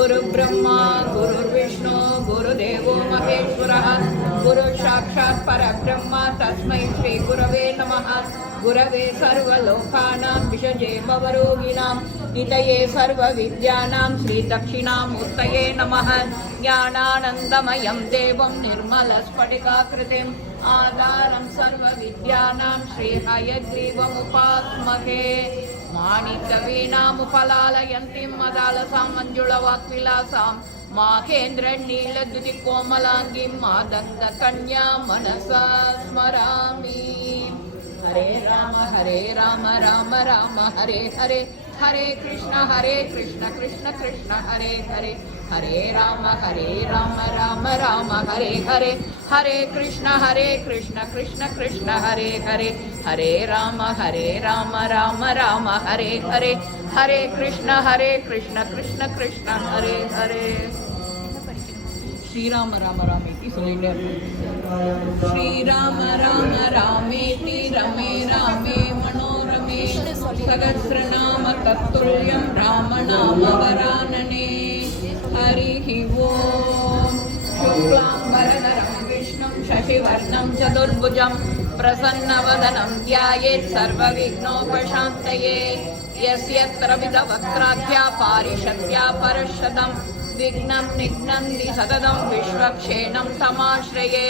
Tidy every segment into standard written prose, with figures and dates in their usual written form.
गुरुब्रह्मा गुरुर्विष्णु गुरुदेवो महेश्वरः गुरुसाक्षात् परब्रह्म तस्मै श्री गुरवे नमः। गुरवे सर्वलोकानां विषजे भवरोगिणां नितये सर्वविद्यानां श्रीदक्षिणामूर्तये नमः। ज्ञानानन्दमयं देवं निर्मलस्फटिकाकृतिम् आधारं सर्वविद्यानां श्रीहयग्रीवमुपास्महे। माणिक्यवीणामुपलालयन्तीं मदालसां मञ्जुळवाक्विलासां माहेन्द्रनीलद्युतिकोमलाङ्गीं मादङ्गकन्या मनसा स्मरामि। हरे राम राम राम हरे हरे, हरे कृष्ण कृष्ण कृष्ण हरे हरे, हरे राम राम राम हरे हरे, हरे कृष्ण कृष्ण कृष्ण हरे हरे, हरे राम राम राम हरे हरे, हरे कृष्ण कृष्ण कृष्ण हरे हरे। श्रीराम राम रामेति सुलेंगे। श्रीराम राम रामेति रमे रामे मनोरमे सहस्रनाम तत्तुल्यं राम नाम वरानने। हरिः ओम। शुक्लांबरधरं विष्णुं शशिवर्णं चतुर्भुजं प्रसन्नवदनं ध्यायेत् सर्वविघ्नोपशान्तये। यस्यत्र विदवक्त्राख्या पारिषद्या परशतं विघ्नं निघ्नन्ति सततं विश्वक्षेणं तमाश्रये।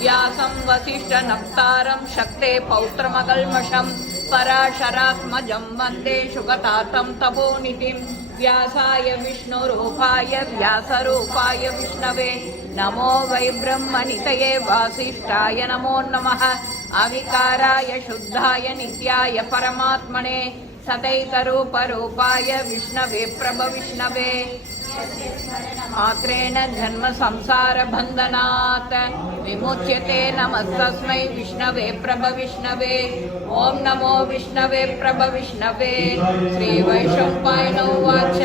व्यासं वसिष्ठनप्तारं शक्ते पौत्रमकल्मषं पराशरात्मजं वन्दे शुकतातं तपोनिधिं। व्यासाय विष्णुरूपाय व्यासरूपाय विष्णवे नमो वै ब्रह्मनितये वासिष्ठाय नमो नमः। अविकाराय शुद्धाय नित्याय परमात्मने सदैकरूपरूपाय विष्णवे प्रभविष्णवे। मात्रेण जन्म संसार बंधनात् विमुच्यते नमस्तस्मै विष्णवे प्रभविष्णवे। ओम नमो विष्णवे प्रभविष्णवे। श्री वैशंपायन उवाच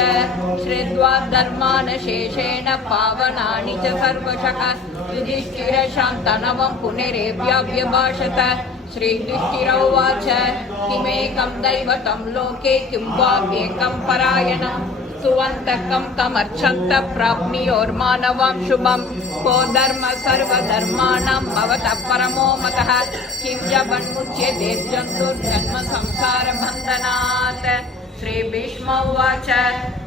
श्रुत्वा धर्मान् शेषेण पावनानि च सर्वशः युधिष्ठिर शान्तनवं पुनरेव्याभ्यभाषत। श्रीयुधिष्ठिर उवाच किमेकं दैवतं लोके किं वाप्येकं परायणम् सुवन्तकं तमर्चन्त प्राप्नुयोर्मानवं शुभं। को धर्म सर्वधर्माणां भवतः परमो मतः किं जन्मुच्यते जन्तुर्जन्म संसारबन्धनात्। श्री भीष्म उवाच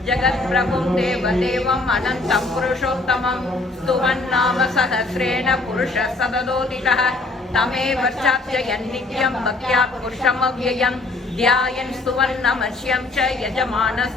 जगत्प्रभुं देवदेवम् अनन्तं पुरुषोत्तमं स्तुवन्नाम सहस्रेण पुरुषः सततोदितः। तमेव चार्चयन् नित्यं भक्त्या पुरुषमव्ययं ध्यायन् स्तुवन् नमस्यं च यजमानः